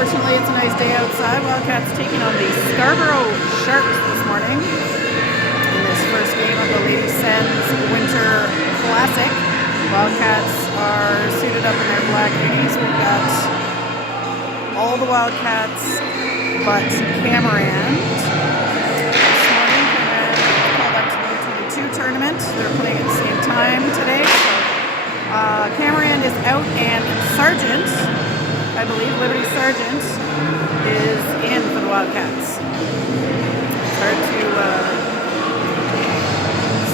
Fortunately, it's a nice day outside. Wildcats taking on the Scarborough Sharks this morning in this first game of the Lady Sens Winter Classic. Wildcats are suited up in their black unis. We've got all the Wildcats but Cameron. This morning, Cameron called up to the U22 tournament. They're playing at the same time today. So, Cameron is out and Sargent, I believe, Liberty Sargent, is in for the Wildcats. It's hard to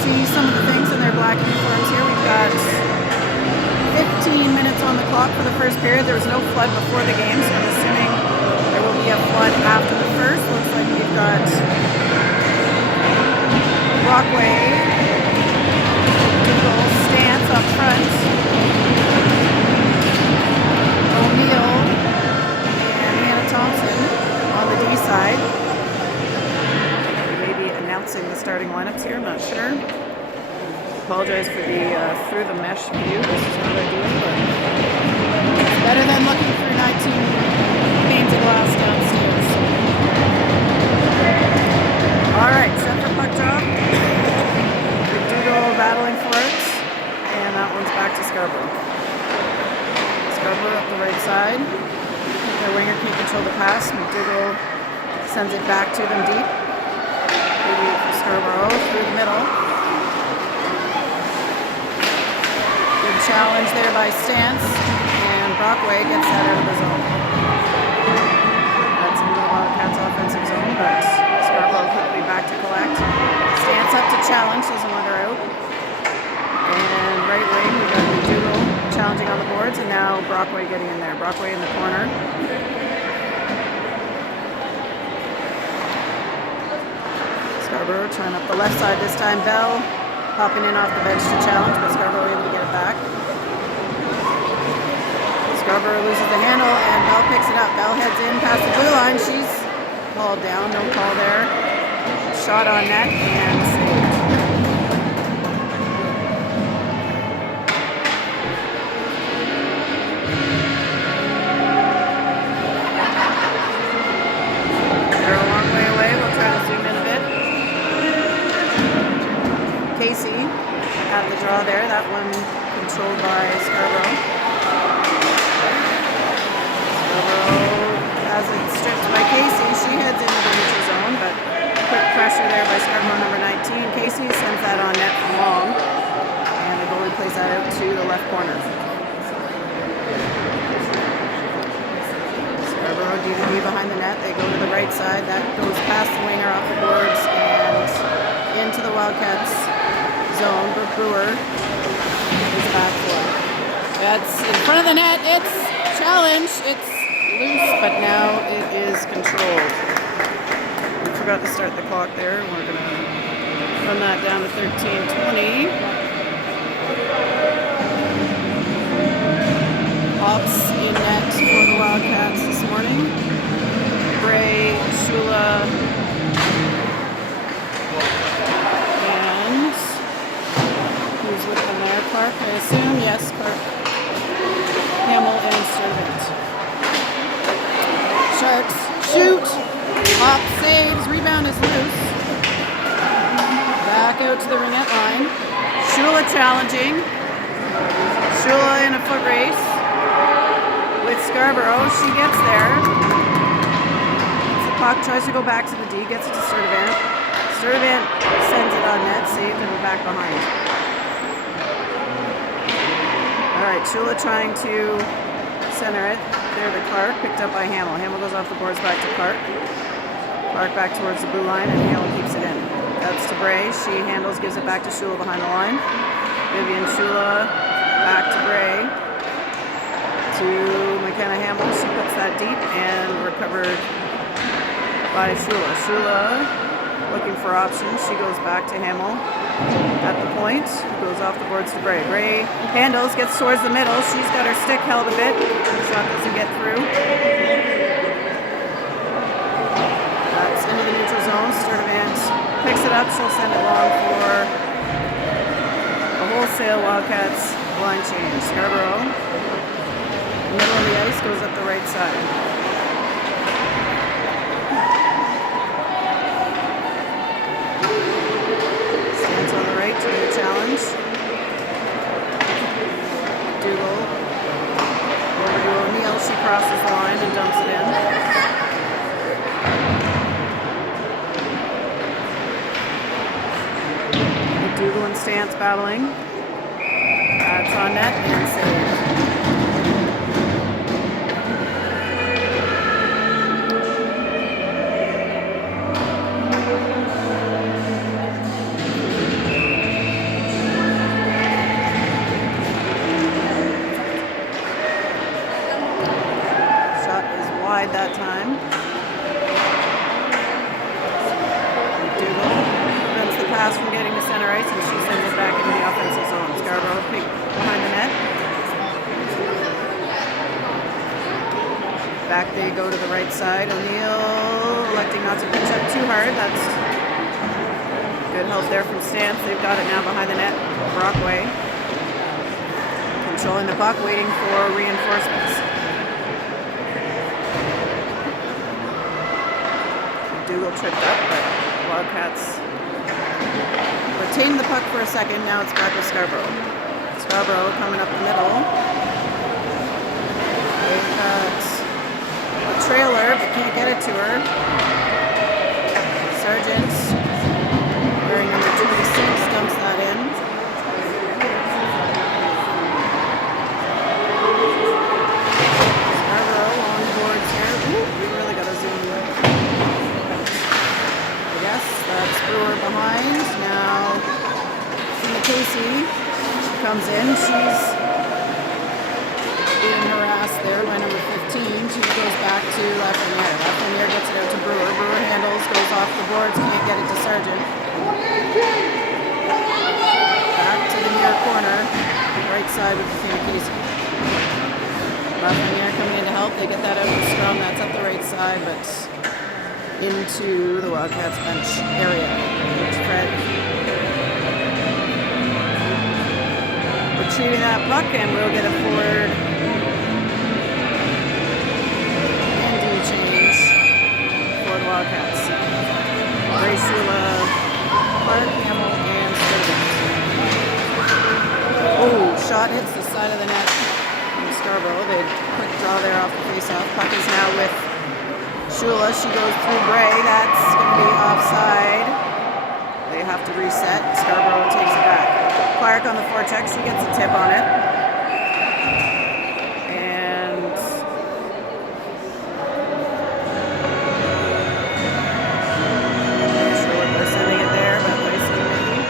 see some of the things in their black uniforms here. We've got 15 minutes on the clock for the first period. There was no flood before the game, so I'm assuming there will be a flood after the first. Looks like we've got Brockway, Google stance up front, O'Neill and Hannah Thompson on the D side. Maybe announcing the starting lineups here, I'm not sure. Apologize for the through the mesh view. This is not ideal, but it's better than looking through 19 panes of glass downstairs. All right, set for puck drop. McDougall battling for it, and that one's back to Scarborough. Scarborough up the right side. Their winger can't control the pass. McDougall sends it back to them deep. Maybe for Scarborough through the middle. Good challenge there by Stance, and Brockway gets that out of the zone. That's into the Wildcats' offensive zone, but Scarborough quickly back to collect. Stance up to challenge, doesn't let her out. And right wing, we've got McDougall challenging on the boards, and now Brockway getting in there. Brockway in the corner. Scarborough trying up the left side this time. Bell hopping in off the bench to challenge, but Scarborough able to get it back. Scarborough loses the handle, and Bell picks it up. Bell heads in past the blue line. She's called down, no call there. Shot on net, and saved. They're a long way away. We'll try to zoom in a bit. Casey at the draw there. That one controlled by Scarborough. Scarborough has it stripped by Casey. She heads into the neutral zone, but quick pressure there by Scarborough number 19. Casey sends that on net from long, and the goalie plays that out to the left corner. Scarborough DVD behind the net. They go to the right side. That goes past the winger off the boards and into the Wildcats zone. Brooke Brewer is back for it. That's in front of the net. It's challenge. It's loose, but now it is controlled. We forgot to start the clock there. We're going to run that down to 13:20. Hops in net for the Wildcats this morning. Bray, Shula, and who's with them there? Clark, I assume. Yes, Clark. Hamill and Servant. Sharks shoot. Hop saves. Rebound is loose. Back out to the ringette line. Shula challenging. Shula in a foot race with Scarborough. She gets there. The puck, tries to go back to the D, gets it to Sturdivant. Sturdivant sends it on net, saved, and we're back behind. Alright, Shula trying to center it. There to Clark, picked up by Hamill. Hamill goes off the boards back to Clark. Clark back towards the blue line, and Hamill keeps it in. That's to Bray. She handles, gives it back to Shula behind the line. Vivian Shula back to Bray. To McKenna Hamill. She puts that deep and recovered by Shula. Shula looking for options. She goes back to Hamill at the point. Goes off the boards to Bray. Bray handles, gets towards the middle. She's got her stick held a bit. The shot doesn't get through. That's into the neutral zone. Sturdivant picks it up. She'll send it long for a wholesale Wildcats line change. Scarborough, middle of the ice, goes up the right side. challenge. Dougal over to O'Neill. She crosses the line and dumps it in. Dougal and Stance battling. That's on net and saved. Shot is wide that time. Dougal prevents the pass from getting to center ice, and she sends it back into the offensive zone. Scarborough pick behind the net. Back they go to the right side. O'Neill electing not to pitch up too hard. That's good help there from Stance. They've got it now behind the net. Brockway controlling the puck, waiting for reinforcements. Dougal tripped up, but Wildcats retained the puck for a second. Now it's back to Scarborough. Scarborough coming up the middle. They've got a trailer, but can't get it to her. Sargent, wearing number 26, dumps that in. Scarborough on the boards here. Ooh, we really got to zoom in. I guess that's Brewer behind. Now, Casey comes in. She's being harassed there by number 15. She goes back to Lafreniere. Lafreniere gets it out to Brewer. Brewer handles, goes off the boards, can't get it to Sargent. Back to the near corner, right side with Athena Casey. Lafreniere coming in to help. They get that out of the scrum. That's up the right side, but into the Wildcats bench area. Which Fred retrieving that puck, and we'll get a forward and D change for the Wildcats. Ray Shula, Clark, Hamill, and Sturgeon. Oh, shot hits the side of the net from Scarborough. They quick draw there off the faceoff. Puck is now with Shula. She goes through Bray. That's going to be offside. They have to reset. Scarborough takes it back. Clark on the forecheck, she gets a tip on it. And I'm not sure what they're sending it there, but nicely maybe.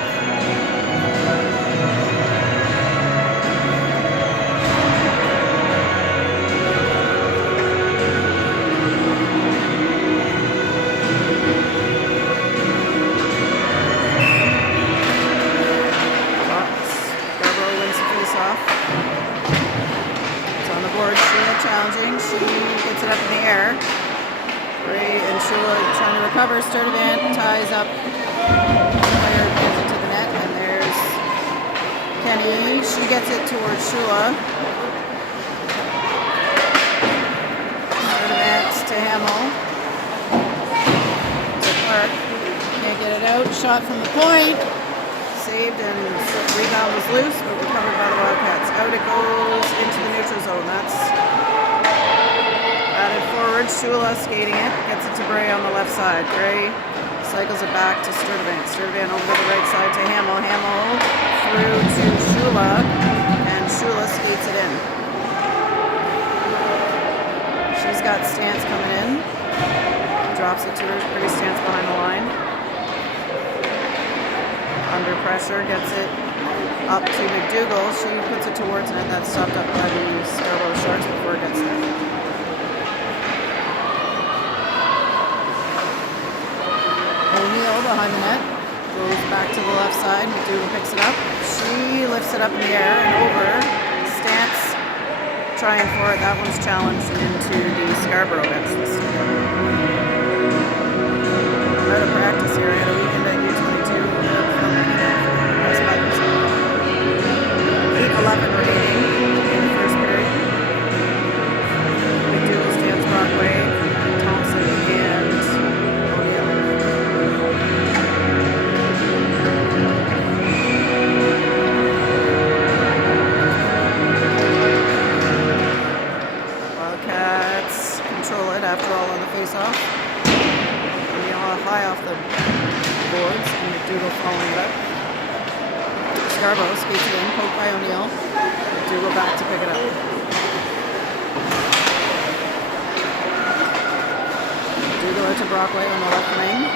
Challenging. She gets it up in the air. Ray and Shula trying to recover. Sturtevant ties up. Player gives it to the net, and there's Kenny. She gets it towards Shula. Sturtevant to Hamill. To Clark. Can't get it out. Shot from the point. Saved, and rebound was loose, but recovered by the Wildcats. Out it goes into the neutral zone. That's added forward. Shula skating it, gets it to Bray on the left side. Bray cycles it back to Sturtevant. Sturtevant over to the right side to Hamill. Hamill through to Shula, and Shula skates it in. She's got Stance coming in. Drops it to her. Pretty Stance behind the line. Under pressure, gets it up to McDougall. She puts it towards net. That's stopped up by the Scarborough Sharks before it gets there. O'Neill behind the net. Goes back to the left side. McDougall picks it up. She lifts it up in the air and over. Stance trying for it. That one's challenged into the Scarborough bench this time. Out of practice here. I had a weekend at U22. 8:11 remaining in the first period. McDougall, Stance, Brockway, Thompson, and O'Neill. Scarborough, skates it in, poked by O'Neill. Dougal back to pick it up. Dougal out to Brockway on the left wing.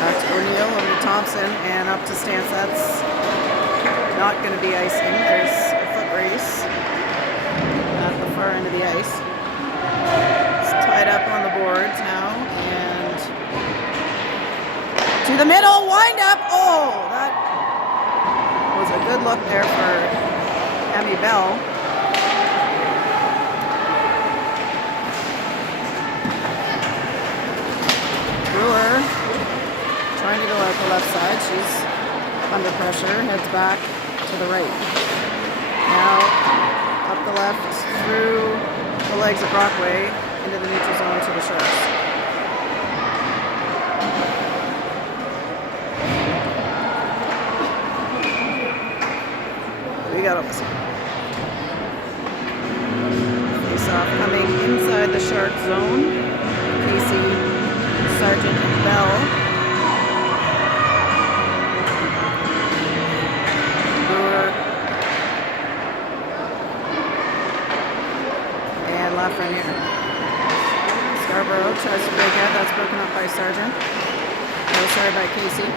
Back to O'Neill, over to Thompson, and up to Stance. That's not going to be icing. There's a foot race at the far end of the ice. It's tied up on the boards now, and to the middle, wind up. Oh, that was a good look there for Emmy Bell. Brewer trying to go out the left side. She's under pressure, heads back to the right. Now up the left through the legs of Brockway into the neutral zone to the Sharks. We got almost. Face off coming inside the Shark zone. Casey, Sargent, and Bell. Brewer and Lafreniere. Scarborough tries to break out. That's broken up by Sargent. No, sorry, by Casey.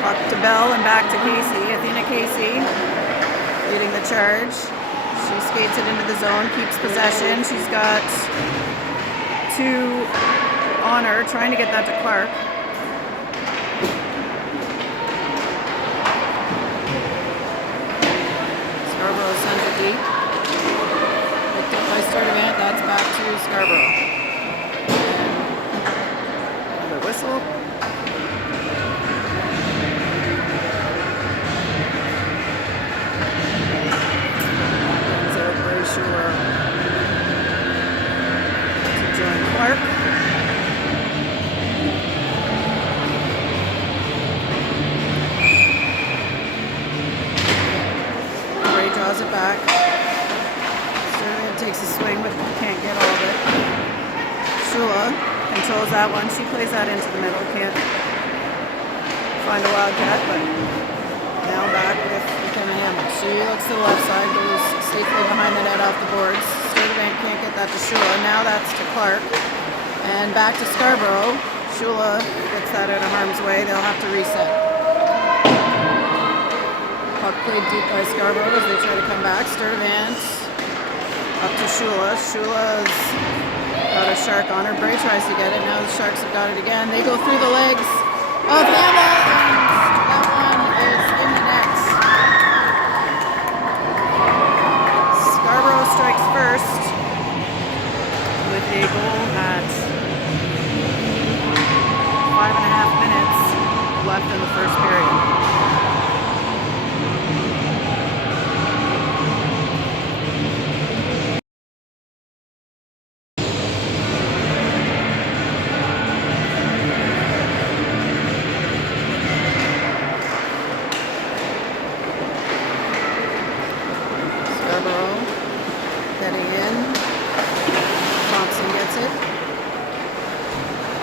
Up to Bell and back to Casey. Athena Casey leading the charge. She skates it into the zone, keeps possession. She's got two on her, trying to get that to Clark. Scarborough sends it deep. Picked up by Sturdivant. That's back to Scarborough. Another whistle. Sure to join Clark. Ray draws it back. Sterling takes a swing, but can't get all of it. Shula controls that one. She plays that into the middle. Can't find a wildcat, but now back with Eminem. She looks to the left side, goes safely behind the net off the boards. Sturdivant can't get that to Shula. Now that's to Clark. And back to Scarborough. Shula gets that out of harm's way. They'll have to reset. Puck played deep by Scarborough as they try to come back. Sturdivant up to Shula. Shula's got a Shark on her. Bray tries to get it. Now the Sharks have got it again. They go through the legs of Hamill, and that one is in the net. Scarborough strikes first with a goal at 5.5 minutes left in the first period.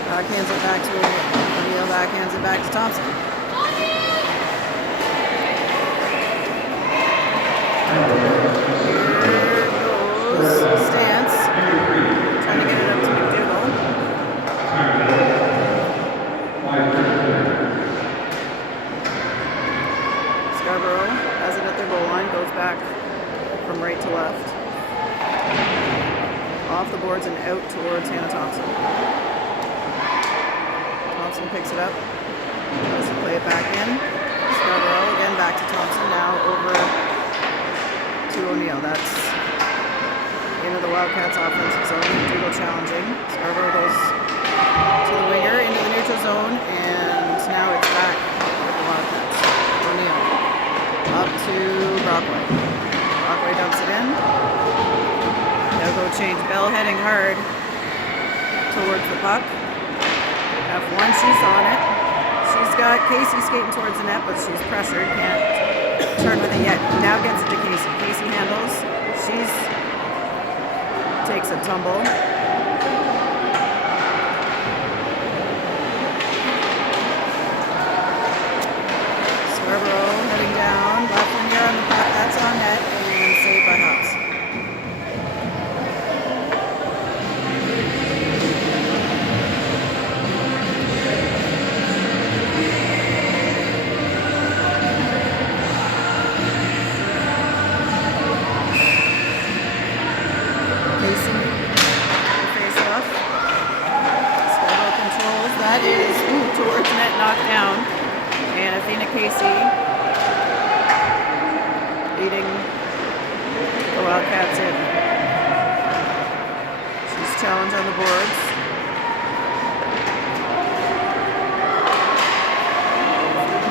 Backhands it back to O'Neill, backhands it back to Thompson. Here goes Stance, trying to get it up to McDougall. Scarborough has it at their goal line, goes back from right to left. Off the boards and out towards Hannah Thompson. Thompson picks it up, tries to play it back in. Scarborough again back to Thompson, now over to O'Neill. That's into the Wildcats offensive zone. Dougal challenging. Scarborough goes to the winger into the neutral zone, and now it's back with the Wildcats. O'Neill up to Brockway. Brockway dumps it in. They'll go change. Bell heading hard towards the puck. F1, she's on it. She's got Casey skating towards the net, but she's pressured. Can't turn with it yet. Now gets it to Casey. Casey handles. She's takes a tumble. knocked down. And Athena Casey leading the Wildcats in. She's challenged on the boards.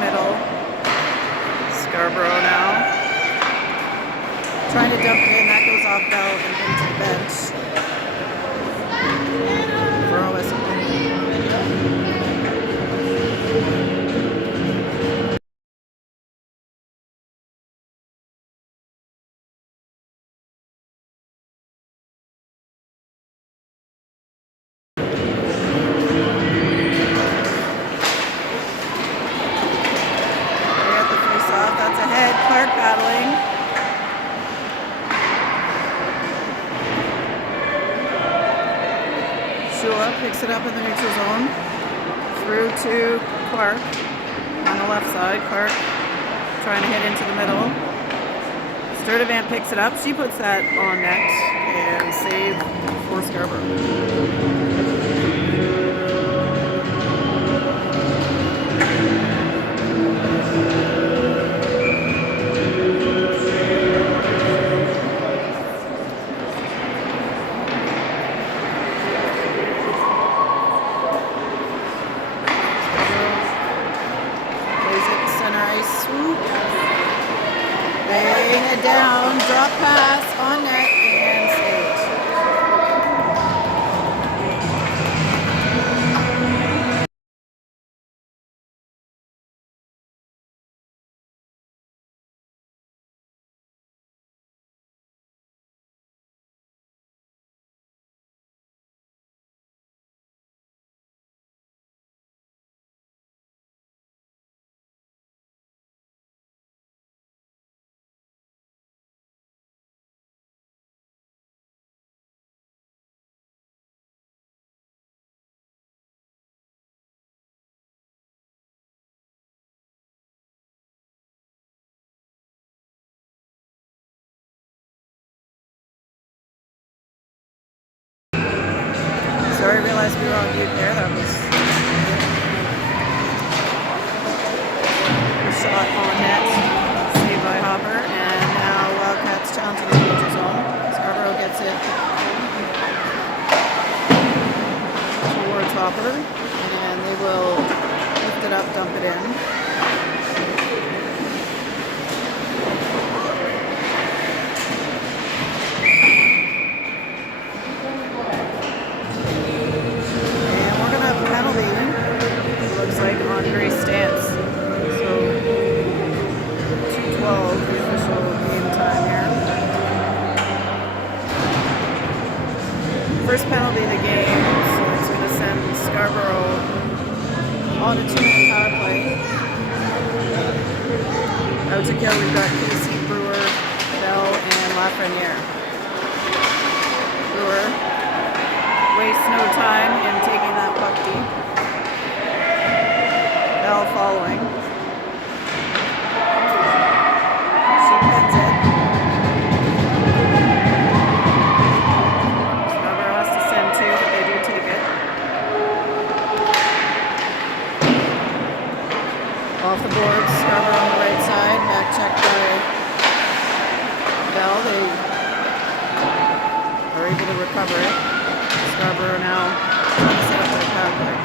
Middle. Scarborough now. Trying to dump it in. That goes off Bell and into the bench. For OSU. Picks it up in the neutral zone. Through to Clark on the left side. Clark trying to hit into the middle. Sturdivant picks it up. She puts that on net and save for Scarborough. Down, drop pass on net and saved. Sorry, I realized we were on mute there. That was a shot on net, saved by Hopper. And now Wildcats challenge in the neutral zone. Scarborough gets it towards Hopper, and they will lift it up, dump it in. On Grace Stance. So 2:12 the official game time here. First penalty of the game, so it's going to send Scarborough on a 2-minute power play. Out to kill, we've got Casey, Brewer, Bell, and Lafreniere. Brewer wastes no time in taking that puck deep. Bell following. She pins it. Scarborough has to send two, but they do take it. Off the boards, Scarborough on the right side. Back checked by Bell. They are able to recover it. Scarborough now trying to set up for the power play.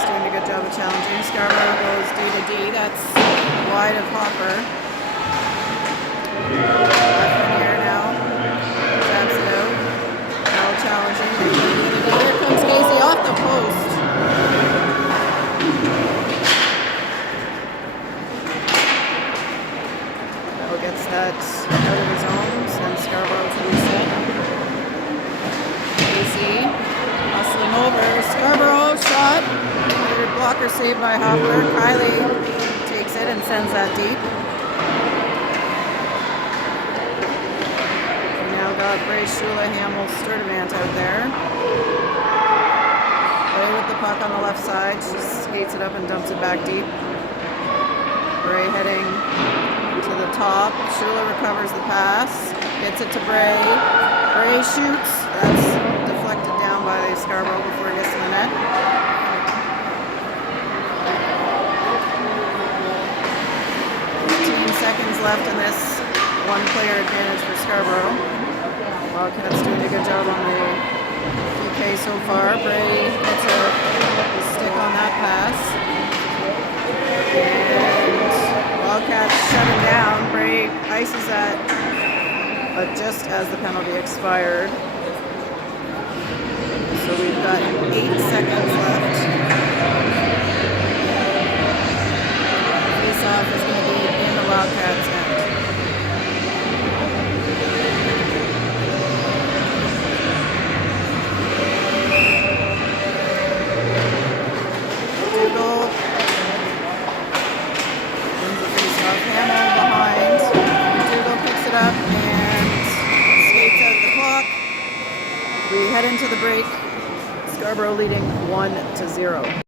Doing a good job of challenging. Scarborough goes D to D. That's wide of Hopper. Lafreniere now. Taps it out. Now challenging. Here comes Casey off the post. Bell gets that out of his own. Sends Scarborough to reset. Casey hustling over. Scarborough shot. Blocker saved by Hopper. Kylie takes it and sends that deep. We now got Bray, Shula, Hamill, Sturdivant out there. Play with the puck on the left side. She skates it up and dumps it back deep. Bray heading to the top. Shula recovers the pass. Gets it to Bray. Bray shoots. That's deflected down by Scarborough before it gets to the net. one-player advantage for Scarborough. Wildcats doing a good job on the PK so far. Bray gets a stick on that pass. And Wildcats shut him down. Bray ices that, but just as the penalty expired. So we've got 8 seconds left. Face-off is going to be in the Wildcats' end. Dougal wins the face-off. Hammond behind. Dougal picks it up and skates out the clock. We head into the break. Scarborough leading 1-0.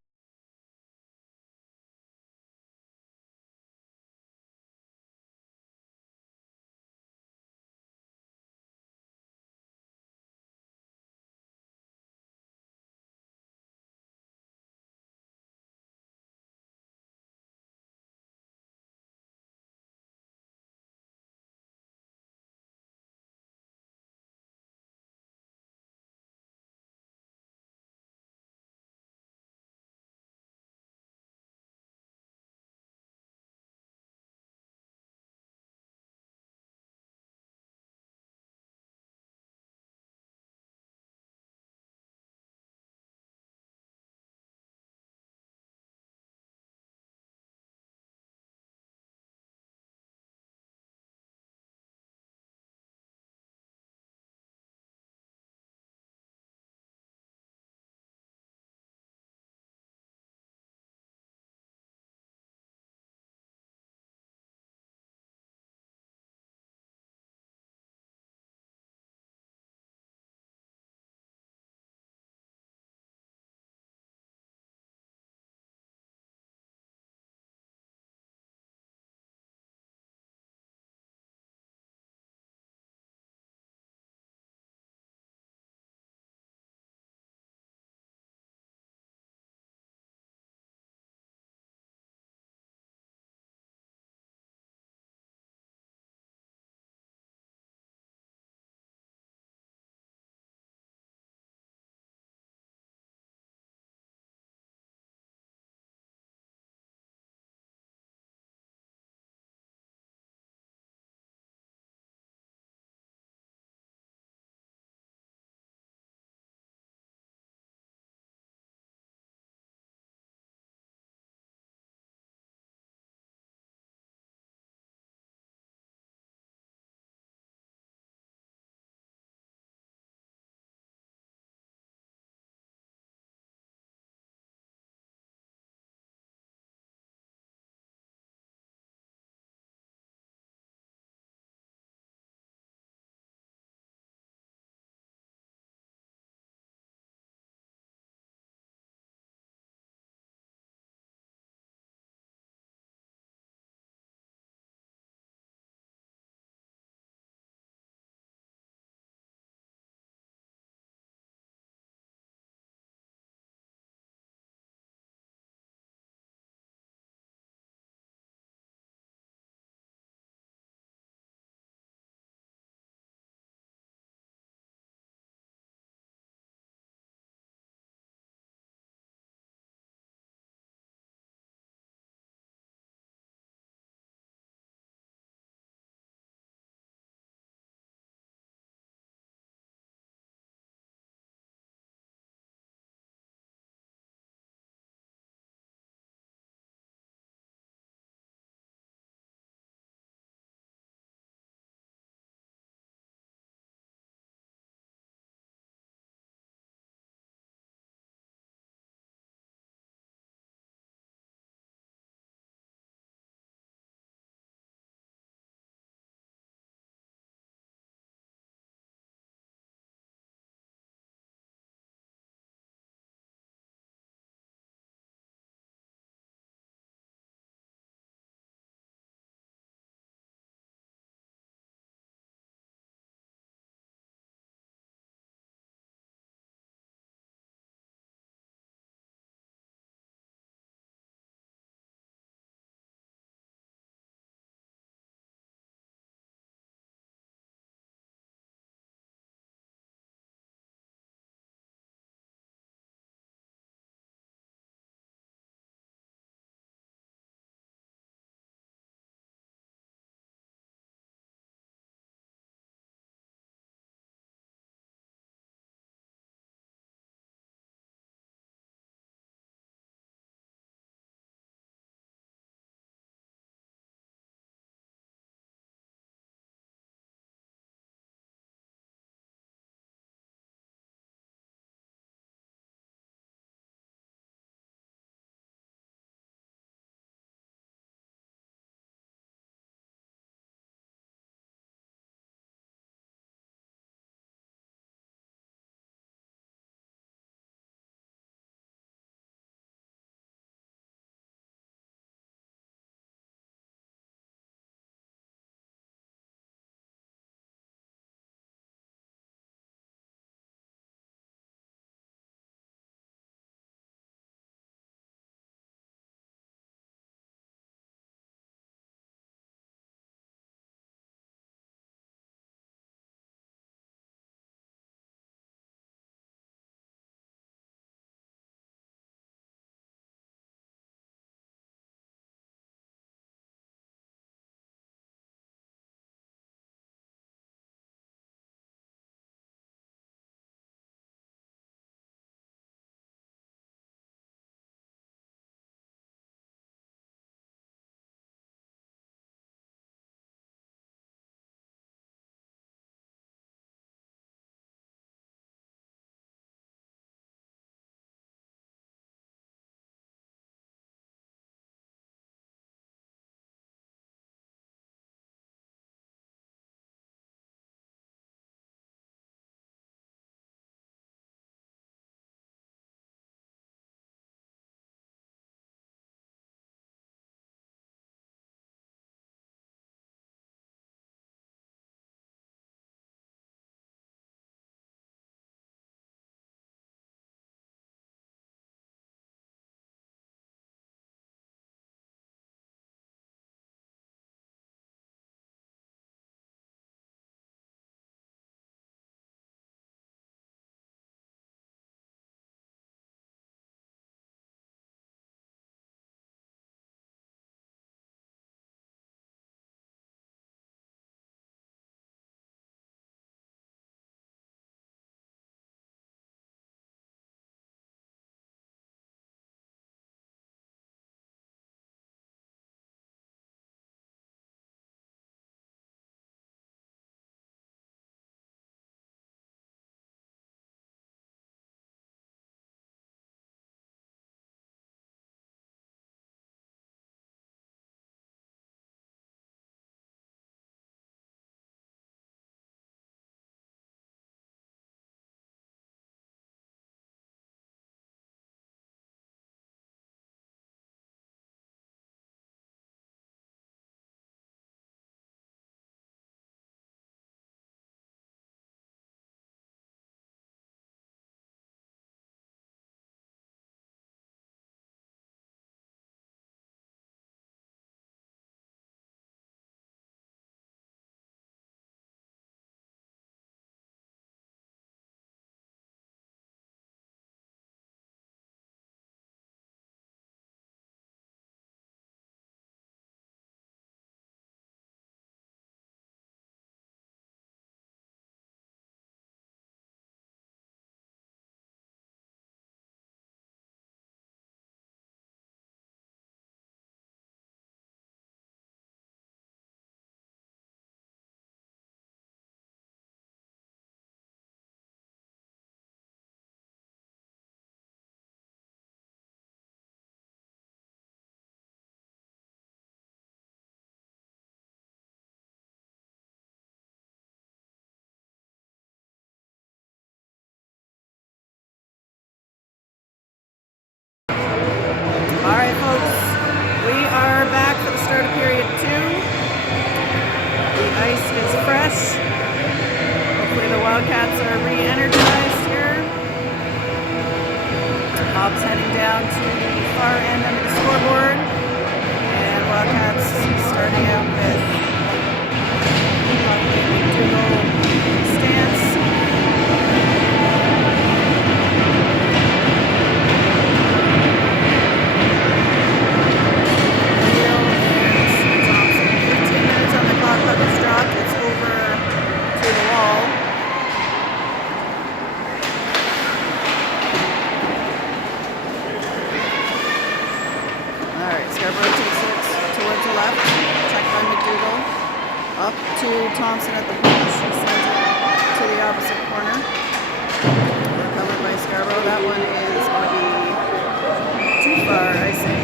Hobbs heading down to the far end of the scoreboard. And Wildcats starting out with McDougall stance. Scarborough takes it towards the left, checked by McDougall, up to Thompson at the point. She sends it to the opposite corner. Covered by Scarborough. That one is going to be too far, I say.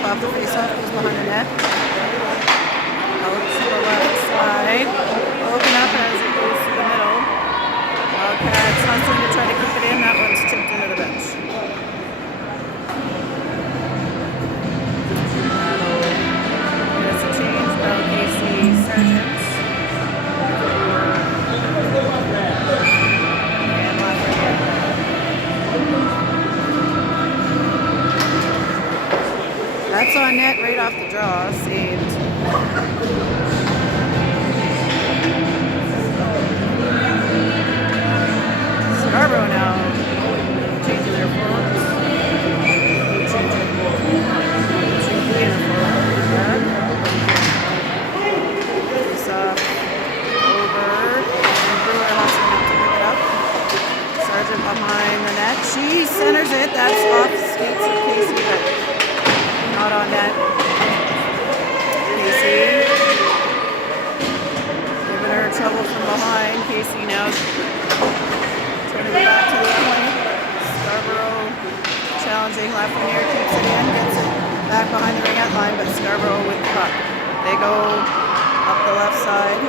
Off the face-off, goes behind the net. Out to the left side. Open up as it goes to the middle. Wildcats hustling to try to keep it in. That one's tipped into the bench. That's a change. Now Casey Sargent. And left again. That's on net right off the draw, saved. Scarborough now changing their forwards. Changing the forward. It's over, and Brewer has to pick it up. Sargent behind the net. She centers it. That's off skates of Casey, but not on net. Casey giving her trouble from behind. Casey now turning it back to the point. Scarborough challenging. Lafreniere keeps it in, gets it back behind the ring-out line, but Scarborough with the puck. They go up the left side.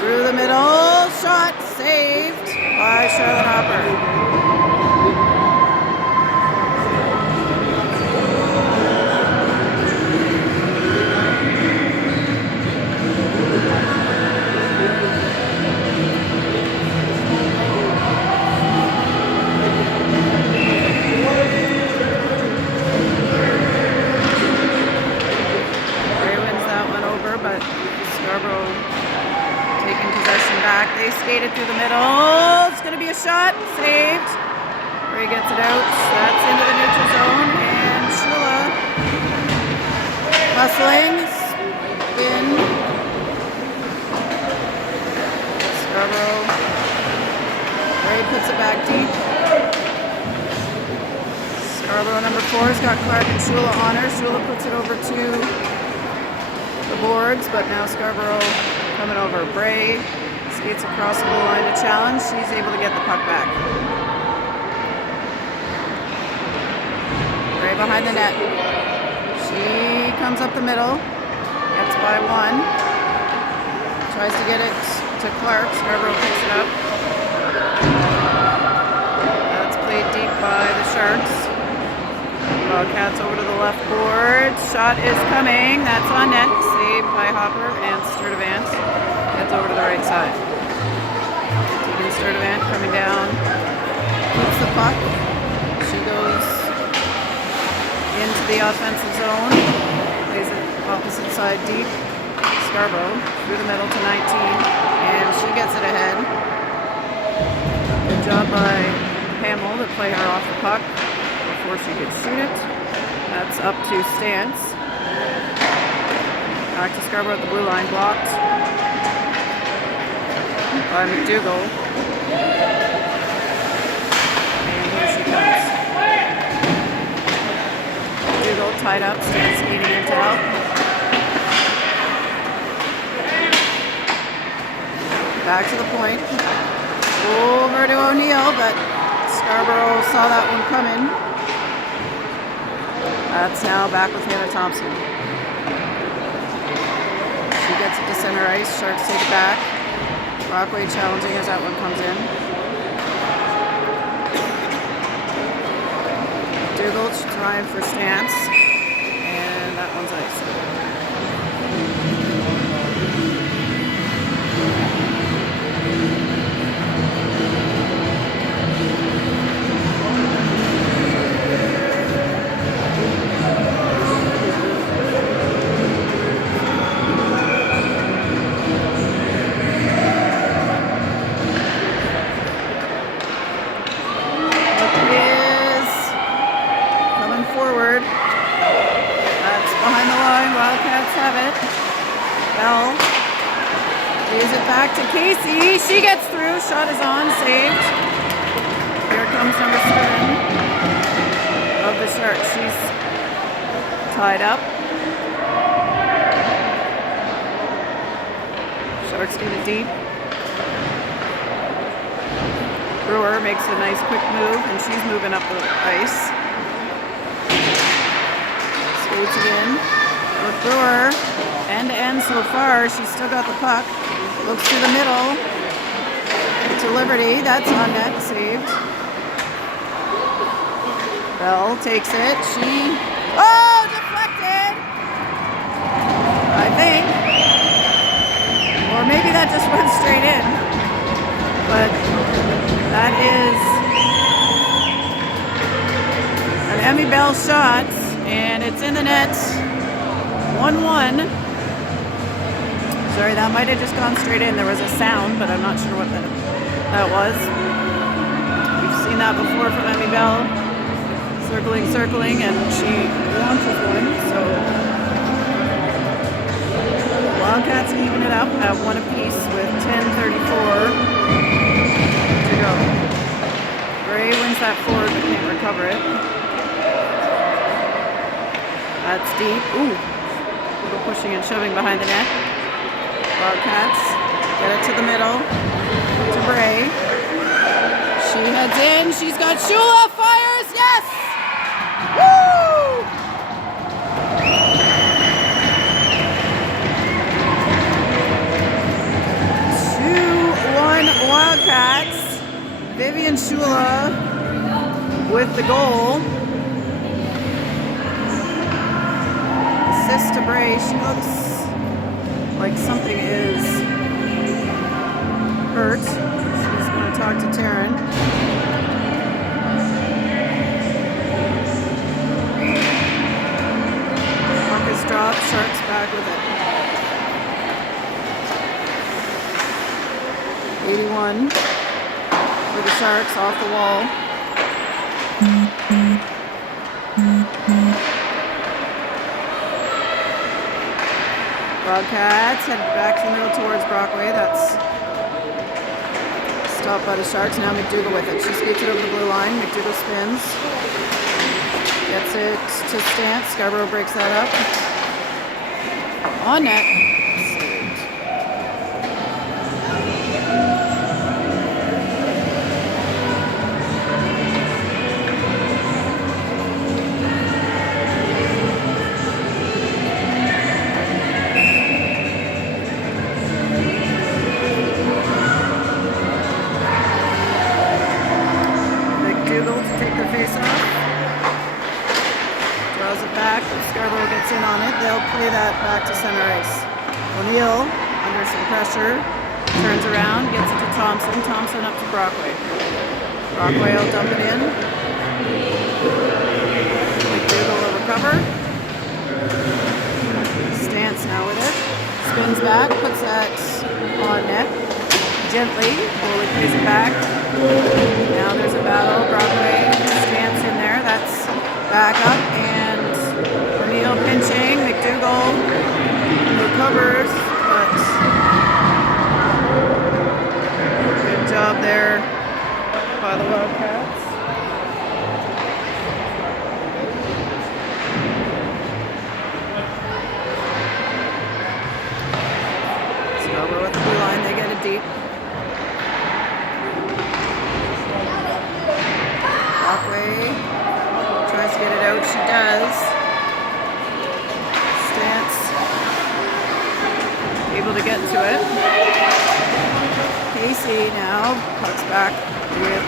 Through the middle. Shot saved by Charlotte Hopper. They skated through the middle. It's going to be a shot. Saved. Ray gets it out. That's into the neutral zone. And Shula hustling. Spin. Scarborough. Ray puts it back deep. Scarborough number 4's got Clark and Shula on her. Shula puts it over to the boards, but now Scarborough coming over. Bray skates across the blue line to challenge. She's able to get the puck back. Right behind the net. She comes up the middle. Gets by one. Tries to get it to Clark. Scarborough picks it up. That's played deep by the Sharks. Wildcats over to the left board. Shot is coming. That's on net. Saved by Hopper and Sturdivant. Gets over to the right side. Tegan Sturdivant coming down. Keeps the puck. She goes into the offensive zone. Plays it opposite side deep. Scarborough through the middle to 19. And she gets it ahead. Good job by Hamill to play her off the puck before she could shoot it. That's up to Stance. Back to Scarborough at the blue line, blocked by McDougall. And here she comes. McDougall tied up, Stance skating in to help. Back to the point. Over to O'Neill, but Scarborough saw that one coming. That's now back with Hannah Thompson. She gets it to center ice. Sharks take it back. Brockway challenging as that one comes in. Dougal trying for stance. And that one's ice. Bell lays it back to Casey. She gets through. Shot is on. Saved. Here comes number 7 of the Sharks. She's tied up. Sharks get it deep. Brewer makes a nice quick move, and she's moving up the ice. Skates it in. With Brewer, end-to-end so far, she's still got the puck. Looks to the middle. To Liberty, that's on net, saved. Bell takes it. Deflected! I think. Or maybe that just went straight in. But that is an Emmy Bell shot, and it's in the net. 1-1. Sorry, that might have just gone straight in. There was a sound, but I'm not sure what that was. We've seen that before from Emmy Bell. Circling, and she launches one. So Wildcats even it up at 1 apiece with 10:34 to go. Gray wins that forward, but can't recover it. That's deep. Ooh. Pushing and shoving behind the net. Wildcats get it to the middle to Bray. She heads in. She's got Shula. Fires. Yes! Woo! Wildcats. Vivian Shula with the goal. Assist to Bray. She looks like something is hurt. She's going to talk to Taryn. Marcus dropped. Sharks back with it. 81 for the Sharks off the wall. Wildcats head back to the middle towards Brockway. That's stopped by the Sharks. Now McDougall with it. She skates it over the blue line. McDougall spins. Gets it to Stance. Scarborough breaks that up. On net. Scarborough gets in on it. They'll play that back to center ice. O'Neill, under some pressure, turns around, gets it to Thompson. Thompson up to Brockway. Brockway will dump it in. McDougall will recover. Stance now with it. Spins back, puts that on net. Gently, goalie plays it back. Now there's a battle. Brockway, Stance in there. That's back up, and O'Neill pinching. McDougall recovers, but good job there by the Wildcats. Scarborough with the blue line, they get it deep. Brockway tries to get it out, she does. Stance Casey now puts back with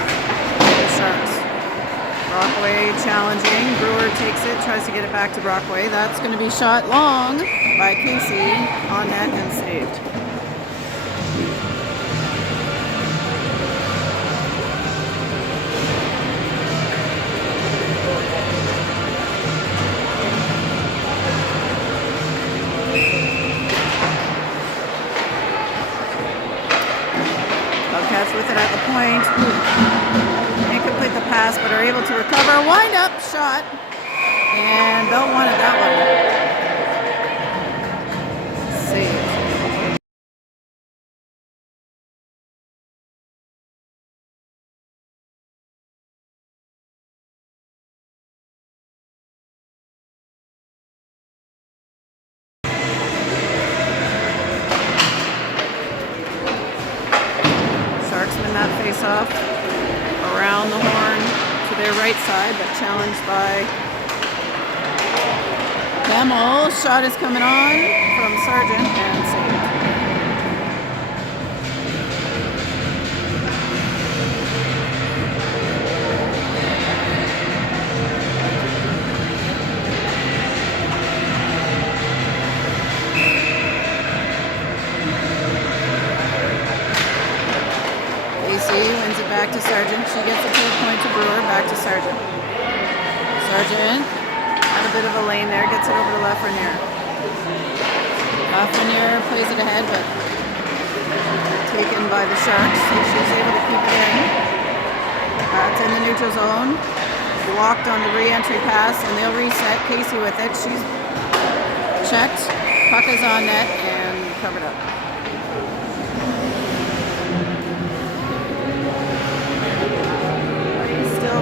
the Sharks. Brockway challenging. Brewer takes it, tries to get it back to Brockway. That's going to be shot long by Casey on net and saved. Wildcats with it at the point. Can't complete the pass, but are able to recover. Wind up shot. And Bell wanted that one. Save. Sharksmen that face off around the horn to their right side, but challenged by Hamill. Shot is coming on from Sargent and saved. Wins it back to Sargent. She gets it to the point to Brewer. Back to Sargent. Sargent had a bit of a lane there. Gets it over to Lafreniere. Lafreniere plays it ahead, but taken by the Sharks. So she's able to keep it in. That's in the neutral zone. Blocked on the re-entry pass, and they'll reset. Casey with it. She's checked. Puck is on net and covered up.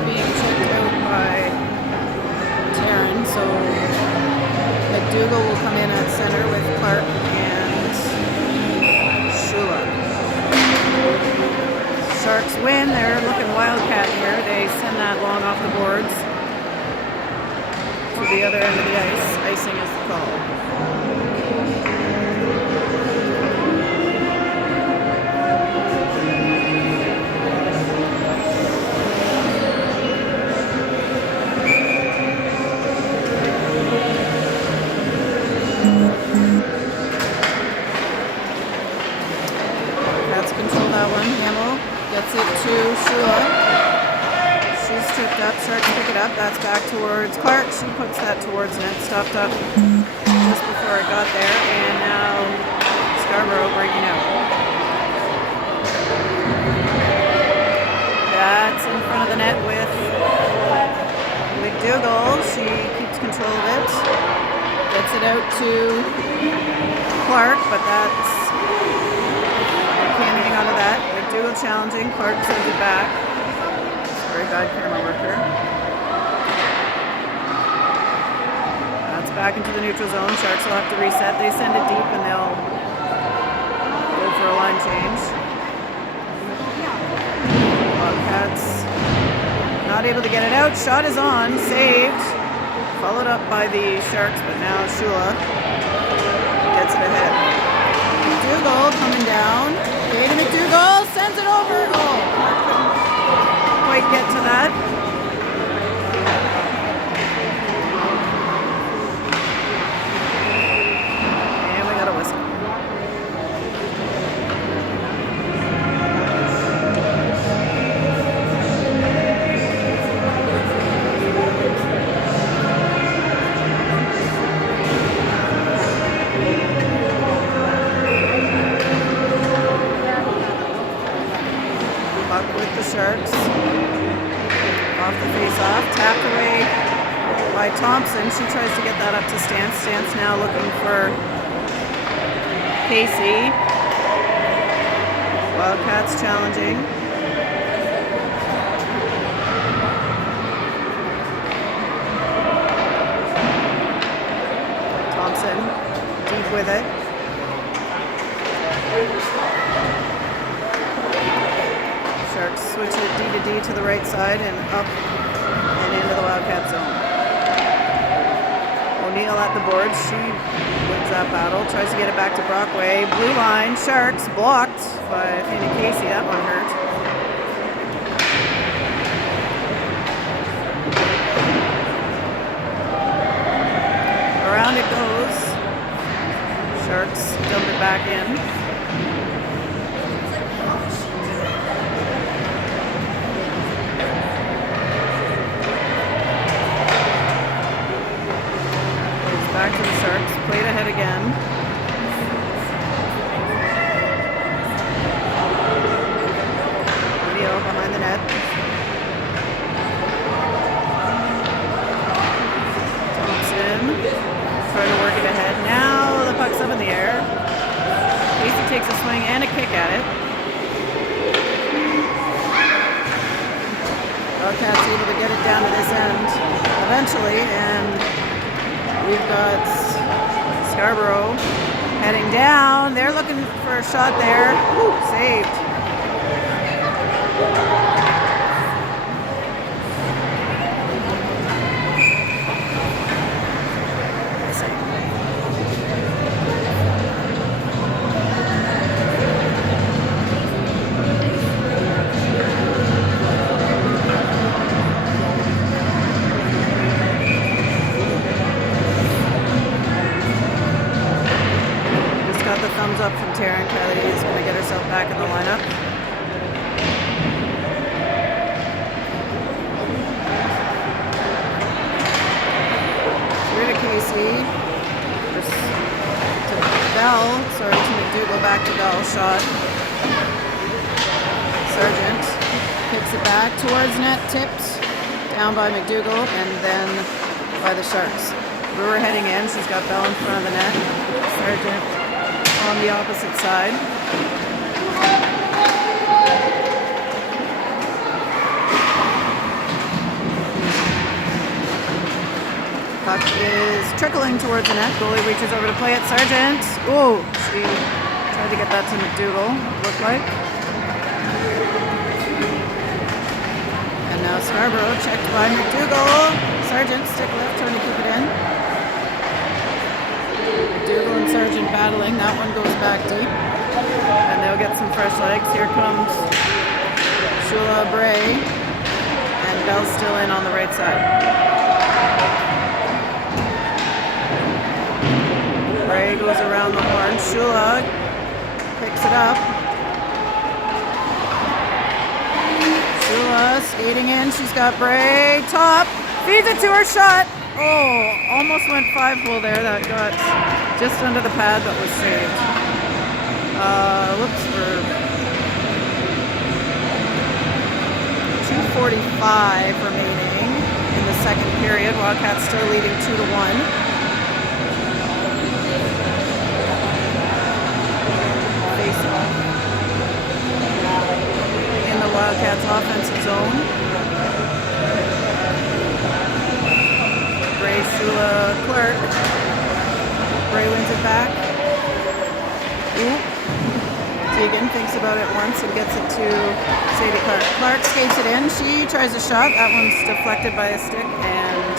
Being checked out by Taryn, so McDougall will come in at center with Clark and Shula. Sharks win. They're looking Wildcat here. They send that long off the boards to the other end of the ice. Icing is the call. Gets it to Shula. She's tripped up. Sharks pick it up. That's back towards Clark. She puts that towards net. Stopped up just before it got there. And now Scarborough breaking out. That's in front of the net with McDougall. She keeps control of it. Gets it out to Clark, but that's... Can't hang on to that. McDougall challenging. Clark sends it back. Very bad camera worker. That's back into the neutral zone. Sharks will have to reset. They send it deep and they'll go for a line change. Wildcats not able to get it out. Shot is on. Saved. Followed up by the Sharks, but now Shula gets it ahead. McDougall coming down. Katie McDougall sends it over. Oh, couldn't quite get to that. And we got a whistle. With the Sharks. Off the face-off. Tapped away by Thompson. She tries to get that up to Stance. Stance now looking for Casey. Wildcats challenging. Thompson deep with it. Sharks switch it D to D to the right side and up and into the Wildcat zone. O'Neill at the board. She wins that battle. Tries to get it back to Brockway. Blue line. Sharks blocked by Fiona Casey. That one hurt. Around it goes. Sharks dump it back in. Back to the Sharks. Played ahead again. O'Neill behind the net. Thompson trying to work it ahead. Now the puck's up in the air. Casey takes a swing and a kick at it. Wildcats able to get it down to this end eventually, and we've got Scarborough heading down. They're looking for a shot there. Woo, saved. Thumbs up from Taryn. Kelly is going to get herself back in the lineup. Through to Casey. To Bell. Sorry, to McDougall. Back to Bell. Shot. Sargent kicks it back towards net. Tipped. Down by McDougall. And then by the Sharks. Brewer heading in. She's got Bell in front of the net. Sargent on the opposite side. Puck is trickling towards the net. Goalie reaches over to play it. Sargent. Oh, she tried to get that to McDougall, looked like. And now Scarborough checked by McDougall. Sargent stick left, trying to keep it in. McDougall and Sargent battling. That one goes back deep. And they'll get some fresh legs. Here comes Shula Bray. And Bell's still in on the right side. Bray goes around the horn. Shula picks it up. Shula skating in. She's got Bray. Top. Feeds it to her. Shot. Oh, almost went 5-hole there. That got just under the pad, but was saved. Whoops, for 2:45 remaining in the second period. Wildcats still leading 2-1. Face off in the Wildcats offensive zone. Bray, Shula, Clark. Bray wins it back. Ooh. Tegan thinks about it once and gets it to Sadie Clark. Clark skates it in. She tries a shot. That one's deflected by a stick and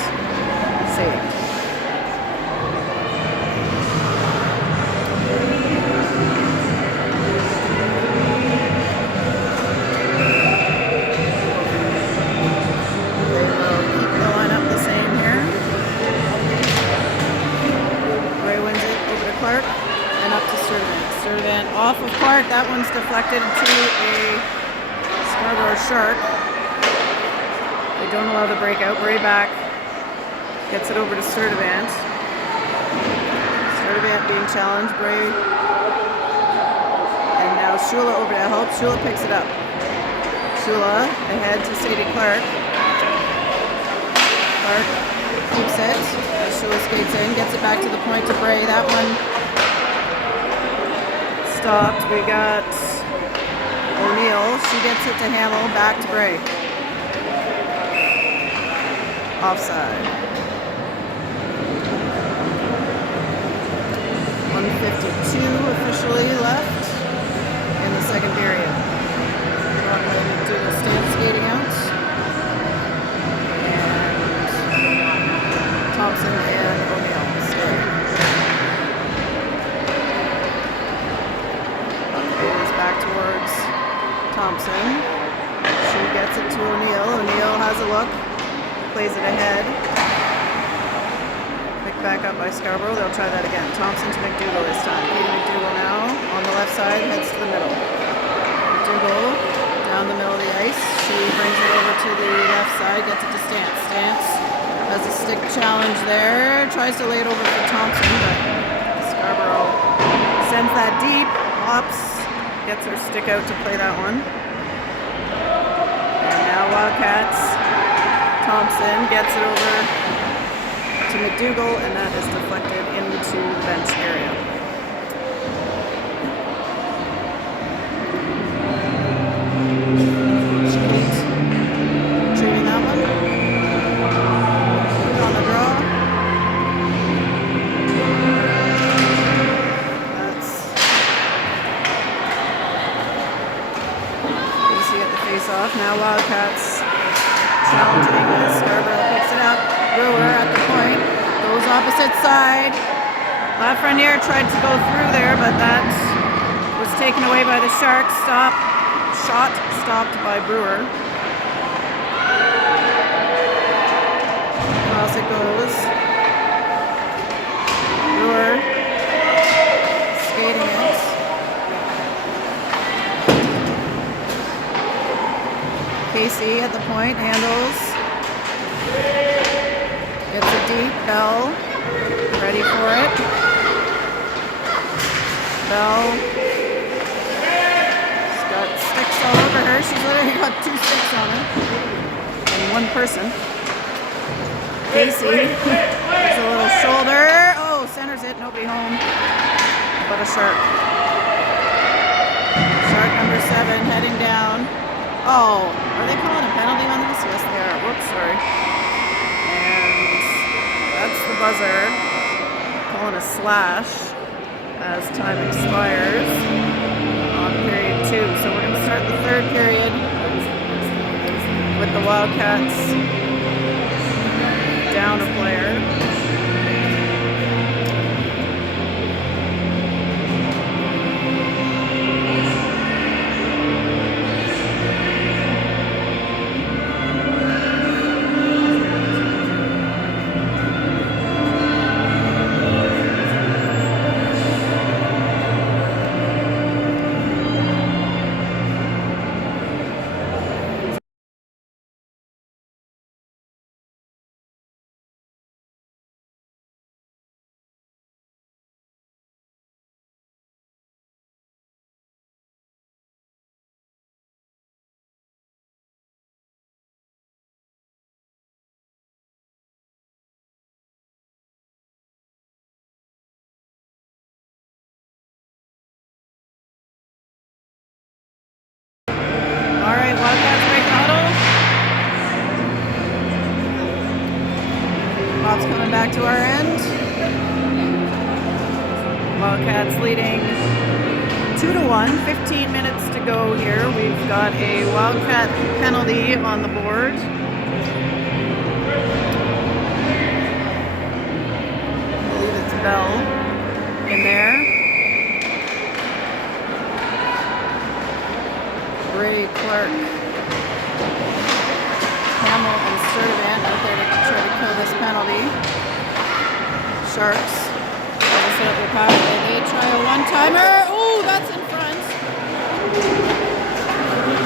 saved. Off of Clark, that one's deflected to a Scarborough Shark. They don't allow the breakout. Bray back, gets it over to Sturdivant. Sturdivant being challenged. Bray, and now Shula over to help. Shula picks it up. Shula ahead to Sadie Clark. Clark keeps it. Shula skates in, gets it back to the point to Bray. That one stopped. We got O'Neill. She gets it to Hamill. Back to Bray. Offside. 1:52 officially left in the second period. McDougall still skating out. And Thompson and O'Neill. Thompson. She gets it to O'Neill. O'Neill has a look. Plays it ahead. Picked back up by Scarborough. They'll try that again. Thompson to McDougall this time. Katie McDougall now on the left side, heads to the middle. McDougall down the middle of the ice. She brings it over to the left side, gets it to Stance. Stance has a stick challenge there. Tries to lay it over for Thompson, but Scarborough sends that deep. Hops, gets her stick out to play that one. And now Wildcats. Thompson gets it over to McDougall, and that is deflected into the bench area. Retrieving that one. Put it on the draw. That's easy at the face-off. Now Wildcats challenging as Scarborough picks it up. Brewer at the point, goes opposite side. Lafreniere tried to go through there, but that was taken away by the Sharks. Shot stopped by Brewer. Across it goes. Brewer skating it. Casey at the point, handles. Gets it deep. Bell ready for it. Bell. She's got sticks all over her. She's literally got 2 sticks on her. And 1 person. Casey. There's a little shoulder. Oh, centers it. Nobody home. But a Shark. Shark number 7 heading down. Oh, are they calling a penalty on this? Yes, they are. Whoops, sorry. That's the buzzer, calling a slash as time expires on period 2. So we're going to start the 3rd period with the Wildcats down a player. Alright, Wildcats break the huddle. Bob's coming back to our end. Wildcats leading 2-1, 15 minutes to go here. We've got a Wildcat penalty on the board. I believe it's Bell in there. Ray, Clark, Hamill, and Sturtevant out there to try to kill this penalty. Sharks try to set up their power. They try a one-timer. Oh, that's in front.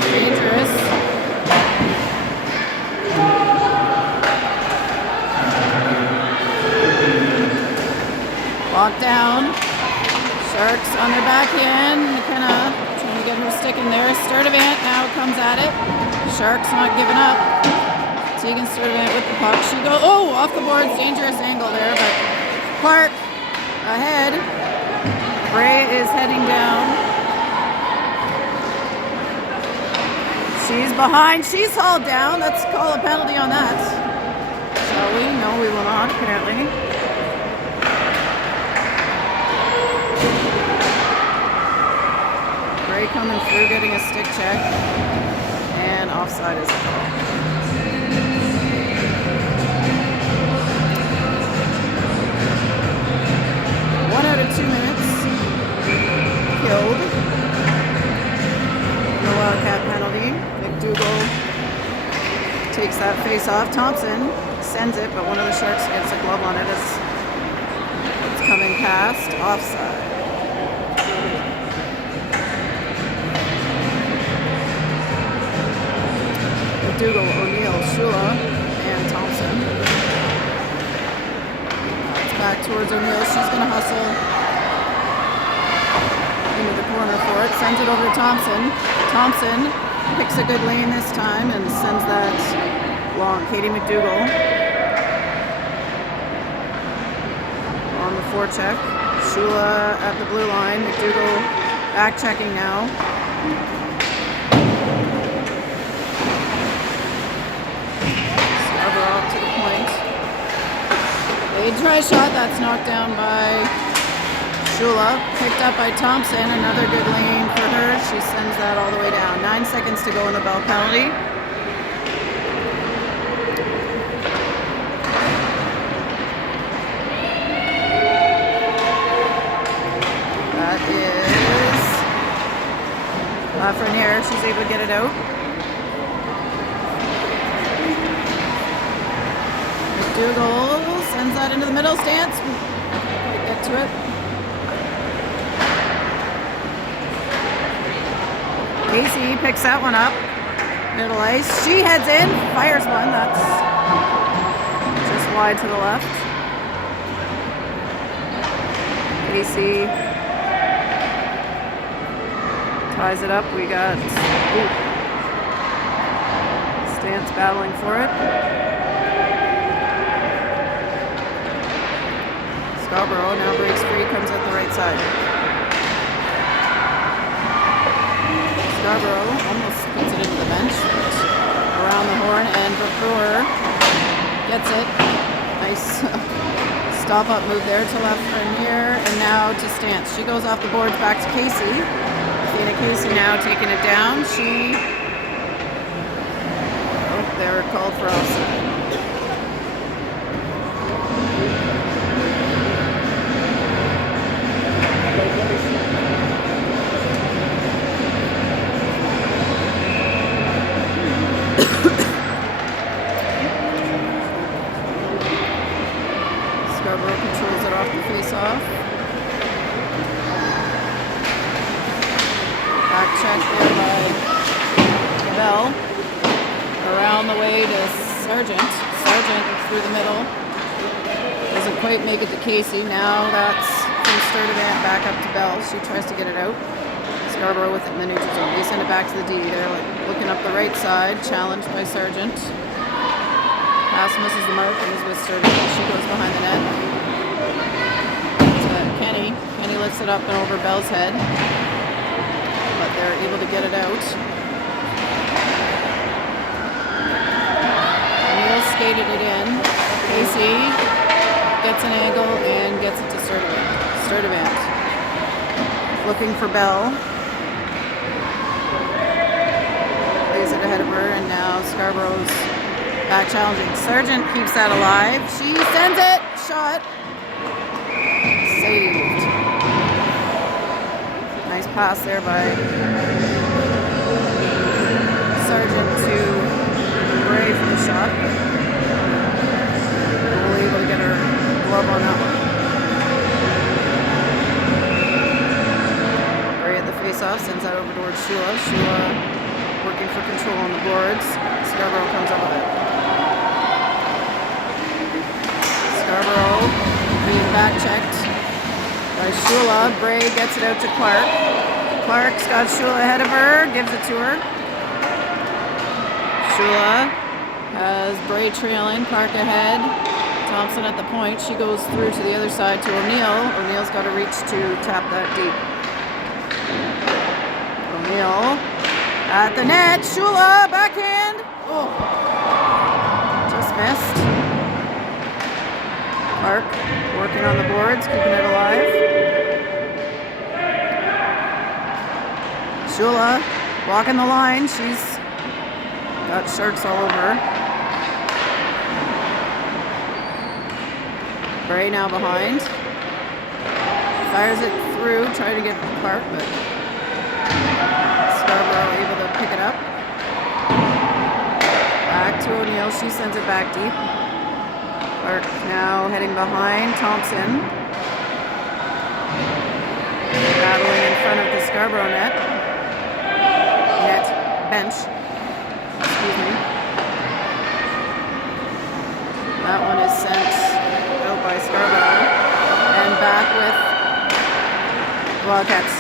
Dangerous. Locked down. Sharks on their backhand. McKenna trying to get her stick in there. Sturtevant now comes at it. Sharks not giving up. Tegan Sturtevant with the puck. She goes, oh, off the boards. Dangerous angle there, but Clark ahead. Bray is heading down. She's behind. She's hauled down. Let's call a penalty on that. Shall we? No, we will not, apparently. Bray coming through, getting a stick check. And offside is the call. One out of 2 minutes. Killed. The Wildcats gap penalty. McDougall takes that face off. Thompson sends it, but one of the Sharks gets a glove on it as it's coming past. Offside. McDougall, O'Neill, Shula, and Thompson. It's back towards O'Neill. She's going to hustle into the corner for it. Sends it over to Thompson. Thompson picks a good lane this time and sends that long. Katie McDougall on the forecheck. Shula at the blue line. McDougall back checking now. Scarborough up to the point. A try shot that's knocked down by Shula. Picked up by Thompson. Another good lane for her. She sends that all the way down. 9 seconds to go in the Bell penalty. That is Lafreniere. She's able to get it out. McDougall sends that into the middle stance. Get to it. Casey picks that one up. Middle ice. She heads in. Fires one. That's just wide to the left. Casey ties it up. We got Stance battling for it. Scarborough now breaks free, comes at the right side. Scarborough almost puts it into the bench, but around the horn, and Brewer gets it. Nice stop-up move there to Lafreniere, and now to Stance. She goes off the boards back to Casey. Athena Casey now taking it down. They're called for offside. Scarborough controls it off the face-off. Back check there by Bell. Around the way to Sargent. Sargent through the middle. Doesn't quite make it to Casey. Now that's from Sturdivant back up to Bell. She tries to get it out. Scarborough with it in the neutral zone. They send it back to the D. They're looking up the right side. Challenged by Sargent. Pass misses the mark and is with Sturdivant. She goes behind the net. To Kenny. Kenny lifts it up and over Bell's head. But they're able to get it out. Skated it in. Casey gets an angle and gets it to Sturdivant. Sturdivant looking for Bell. Plays it ahead of her, and now Scarborough's back challenging. Sargent keeps that alive. She sends it. Shot. Saved. Nice pass there by Sargent to Bray for the shot. Able to get her glove on that one. Bray at the face-off, sends that over towards Shula. Shula working for control on the boards. Scarborough comes up with it. Scarborough being back-checked by Shula. Bray gets it out to Clark. Clark's got Shula ahead of her, gives it to her. Shula has Bray trailing, Clark ahead. Thompson at the point. She goes through to the other side to O'Neill. O'Neill's got to reach to tap that deep. O'Neill at the net. Shula, backhand. Oh, just missed. Clark working on the boards, keeping it alive. Shula walking the line. She's got Sharks all over her. Bray now behind. Fires it through, trying to get to the park, but Scarborough able to pick it up. Back to O'Neill. She sends it back deep. Clark now heading behind. Thompson. Battling in front of the Scarborough net. Bench. Excuse me. That one is sent out by Scarborough. And back with Wildcats.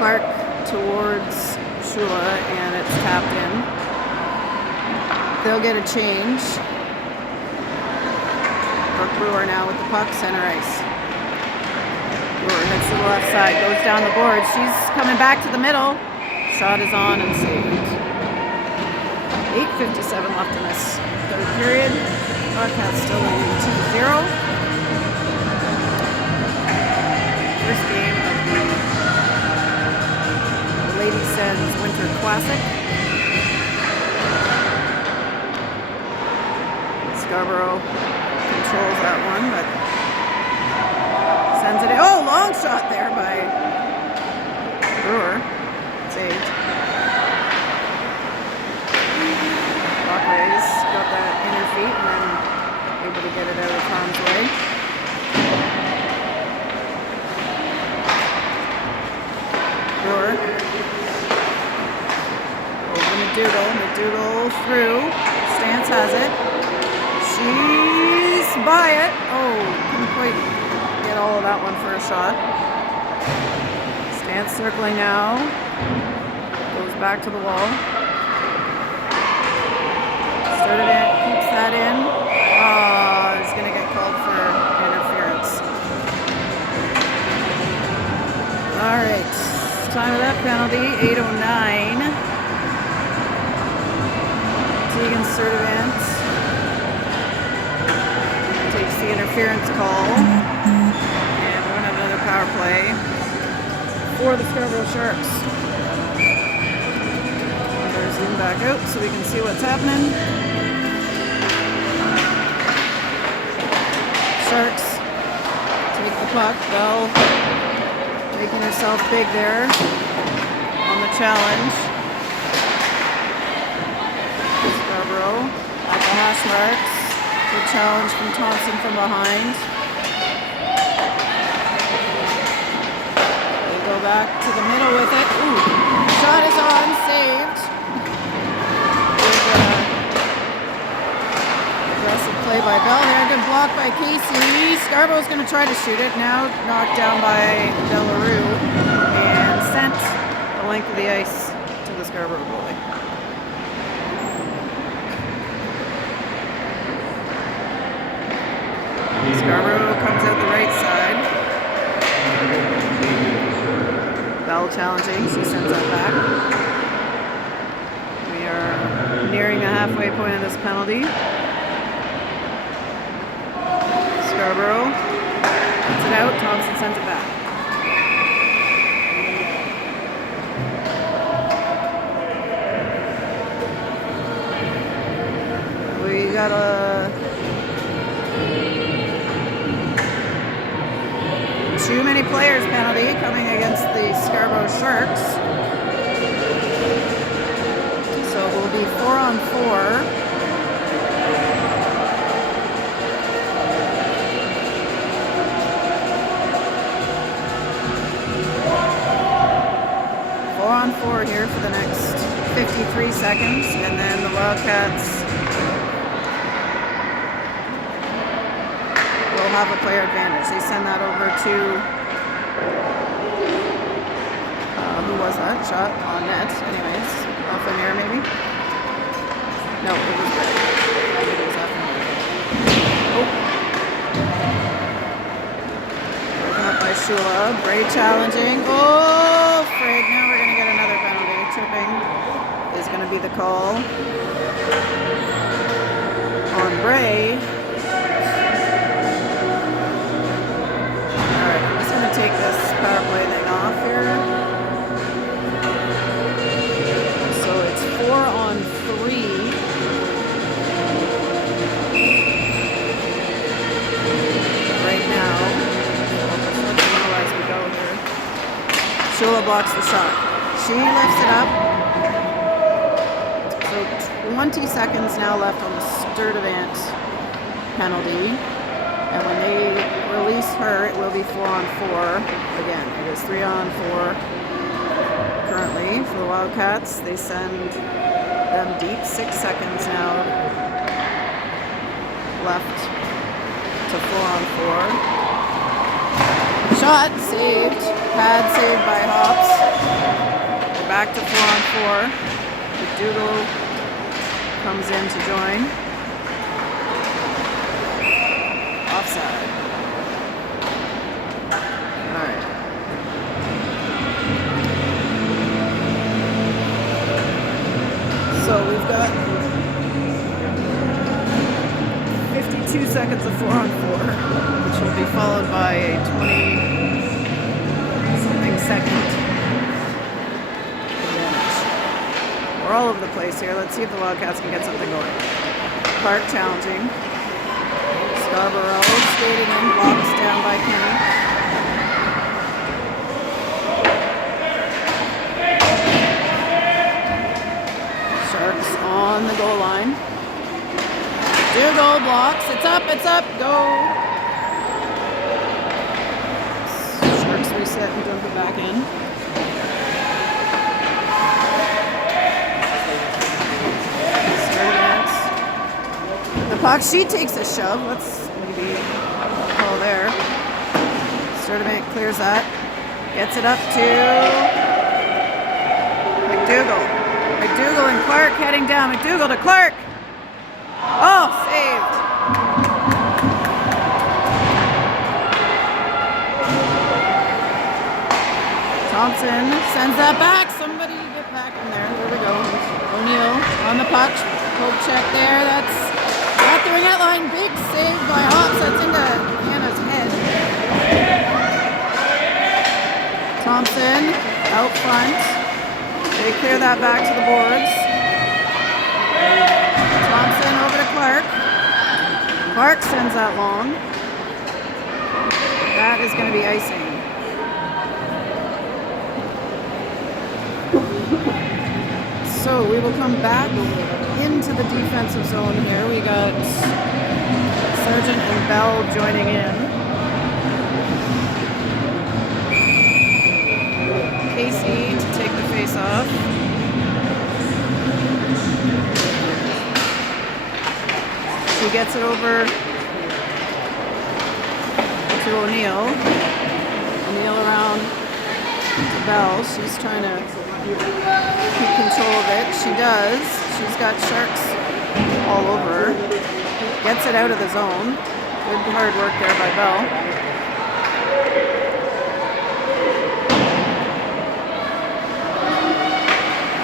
Clark towards Shula, and it's tapped in. They'll get a change. Brooke Brewer now with the puck, center ice. Brewer heads to the left side, goes down the board. She's coming back to the middle. Shot is on and saved. 8:57 left in this third period. Wildcats still leading 2-0. First game of the Lady Sens Winter Classic. Scarborough controls that one, but sends it in. Oh, long shot there by Brewer. Saved. Walkways got that inner feet and then able to get it out of harm's way. Brewer. Over to McDougall through. Stance has it. She's by it. Oh, couldn't quite get all of that one for a shot. Stance circling now. Goes back to the wall. Started it, keeps that in. Oh, he's going to get called for interference. All right. Time of that penalty, 8:09. Tegan Sturdivant takes the interference call. And we're going to have another power play for the Scarborough Sharks. There's zoom back out so we can see what's happening. Sharks take the puck. Bell making herself big there on the challenge. Scarborough at the hash marks. Good challenge from Thompson from behind. They go back to the middle with it. Ooh, shot is on, saved. Aggressive play by Bell there. Good block by Casey. Scarborough's going to try to shoot it. Now knocked down by Delarue and sent the length of the ice to the Scarborough goalie. Scarborough comes out the right side. Bell challenging. She sends that back. We are nearing the halfway point of this penalty. Scarborough puts it out. Thompson sends it back. We got a too many players penalty coming against the Scarborough Sharks. So it will be 4-on-4. Here for the next 53 seconds, and then the Wildcats will have a player advantage. They send that over to who was that? Shot on net. Anyways, off in air maybe. No, it was good. I think it was off in air. Oh, broken up by Shula. Bray challenging. Oh, frig! Now we're gonna get another penalty. Tripping is going to be the call on Bray. Alright, I'm just going to take this power play thing off here. So it's 4-on-3. Right now. I'll just let you know as we go here. Shula blocks the shot. She lifts it up. 20 seconds now left on the Sturdivant penalty. And when they release her, it will be 4-on-4. Again, it is 3-on-4 currently for the Wildcats. They send them deep. 6 seconds now left to 4-on-4. Shot saved. Pad saved by Hops. We're back to 4-on-4. McDougall comes in to join. Offside. All right. So we've got 52 seconds of 4-on-4, which will be followed by a 20-something second advantage. We're all over the place here. Let's see if the Wildcats can get something going. Clark challenging. Scarborough skating in, blocks down by Kenny. Sharks on the goal line. Dougal blocks. It's up, go! Sharks reset and dump it back in. The puck, she takes a shove. Let's maybe call there. Sturdivant clears that. Gets it up to McDougall. McDougall and Clark heading down. McDougall to Clark. Oh, saved. Thompson sends that back. Somebody get back in there. There we go. O'Neill on the puck. Poke check there. That's at the ringette line. Big save by Hops. That's into Hannah's head. Thompson out front. They clear that back to the boards. Thompson over to Clark. Clark sends that long. That is going to be icing. So we will come back into the defensive zone here. We got Sargent and Bell joining in. Casey to take the face off. She gets it over to O'Neill. O'Neill around to Bell. She's trying to keep control of it. She does. She's got Sharks all over her. Gets it out of the zone. Good hard work there by Bell.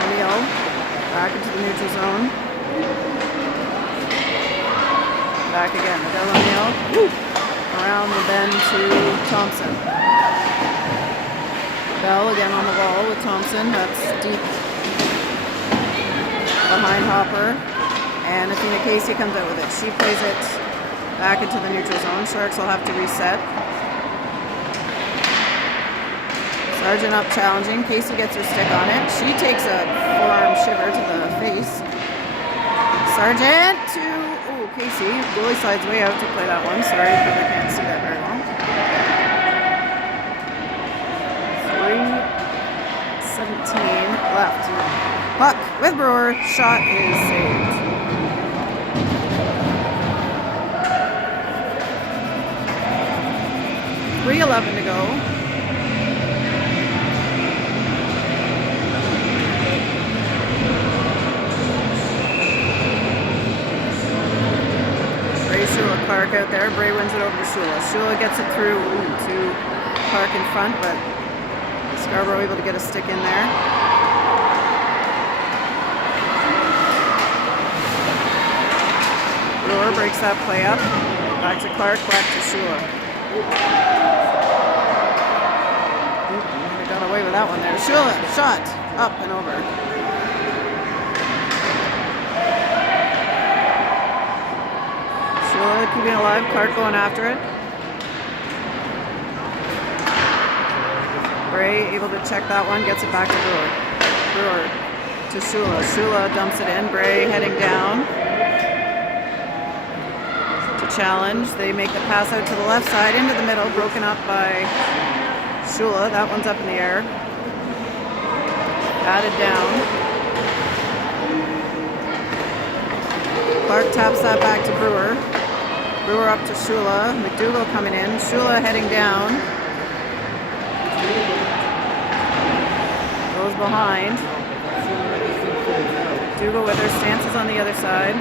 O'Neill back into the neutral zone. Back again. Adele O'Neill. Around the bend to Thompson. Bell again on the wall with Thompson. That's deep behind Hopper. And Athena Casey comes out with it. She plays it back into the neutral zone. Sharks will have to reset. Sargent up challenging. Casey gets her stick on it. She takes a forearm shiver to the face. Sargent to Casey. Goalie slides way out to play that one. Sorry, probably can't see that very well. 3:17 left. Puck with Brewer. Shot is saved. .3:11 to go. Clark out there. Bray wins it over to Shula. Shula gets it through to Clark in front, but Scarborough able to get a stick in there. Brewer breaks that play up. Back to Clark, back to Shula. They got away with that one there. Shula, shot, up and over. Keeping alive, Clark going after it. Bray able to check that one, gets it back to Brewer. to Shula. Shula dumps it in. Bray heading down to challenge. They make the pass out to the left side into the middle, broken up by Shula. That one's up in the air. Batted down. Clark taps that back to Brewer. Brewer up to Shula. McDougall coming in. Shula heading down. Goes behind. McDougall with her stances on the other side.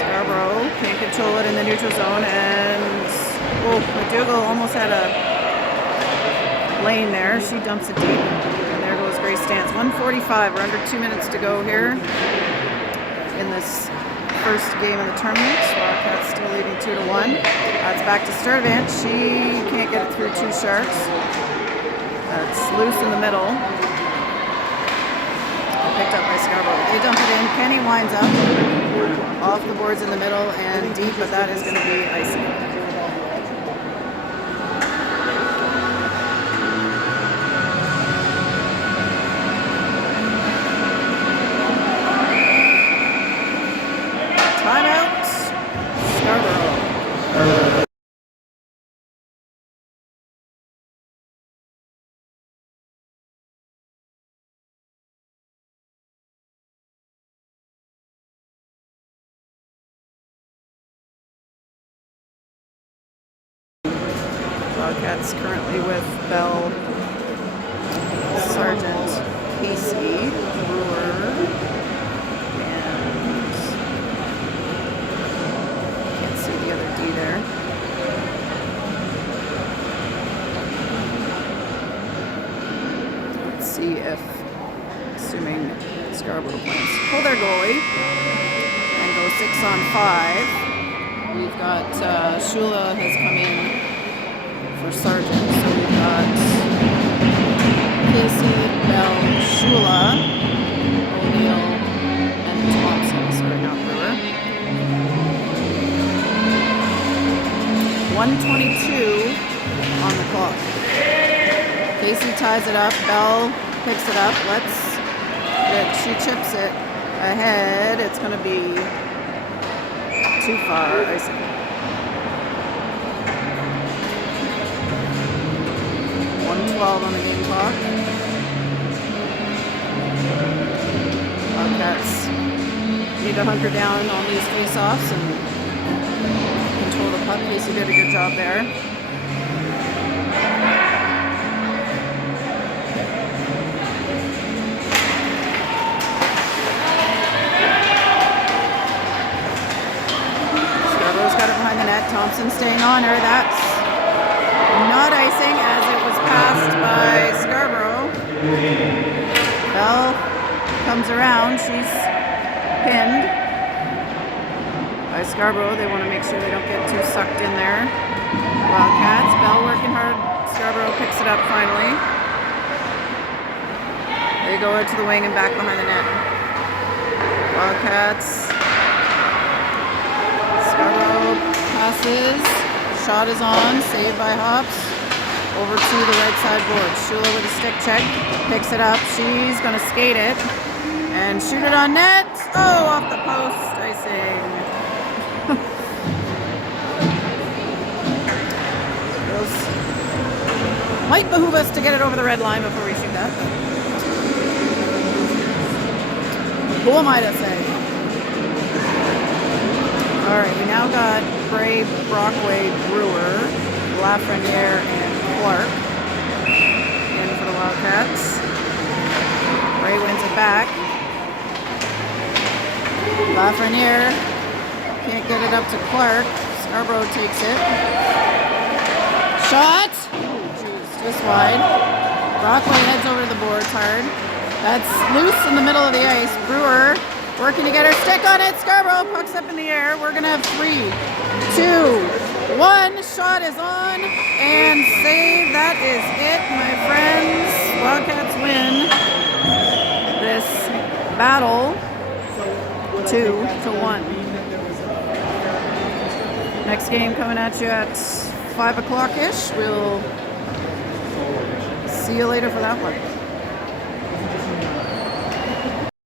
Scarborough can't control it in the neutral zone, and McDougall almost had a lane there. She dumps it deep, and there goes Grace Stance. 1:45. We're under 2 minutes to go here in this first game of the tournament. Wildcats still leading 2-1. It's back to Sturdivant. She can't get it through two Sharks. That's loose in the middle. Picked up by Scarborough. They dump it in. Kenny winds up off the boards in the middle and deep, but that is going to be icing. Timeout, Scarborough. Wildcats currently with Bell, Sargent, Casey, Brewer, and can't see the other D there. Let's see if, assuming Scarborough plans to pull their goalie and go 6-on-5. We've got Shula has come in for Sargent, so we've got Casey, Bell, Shula, O'Neill, and Thompson. Sorry, not Brewer. 1:22 on the clock. Casey ties it up. Bell picks it up. She chips it ahead. It's going to be too far, I see. 1:12 on the game clock. Wildcats need to hunker down on these face-offs and control the puck. Casey did a good job there. Scarborough's got it behind the net. Thompson staying on her. That's not icing as it was passed by Scarborough. Bell comes around. She's pinned by Scarborough. They want to make sure they don't get too sucked in there. Wildcats. Bell working hard. Scarborough picks it up finally. They go out to the wing and back behind the net. Wildcats. Scarborough passes. Shot is on, saved by Hops. Over to the right side board. Shula with a stick check, picks it up. She's going to skate it and shoot it on net. Oh, off the post, icing. Might behoove us to get it over the red line before we shoot that. Who am I to say? All right, we now got Bray, Brockway, Brewer, Lafreniere, and Clark in for the Wildcats. Bray wins it back. Lafreniere can't get it up to Clark. Scarborough takes it. Shot! Just wide. Brockway heads over to the boards hard. That's loose in the middle of the ice. Brewer working to get her stick on it. Scarborough pucks up in the air. We're going to have 3, 2, 1. Shot is on and save. That is it, my friends. Wildcats win this battle 2-1. Next game coming at you at 5 o'clock-ish. We'll See you later for that one.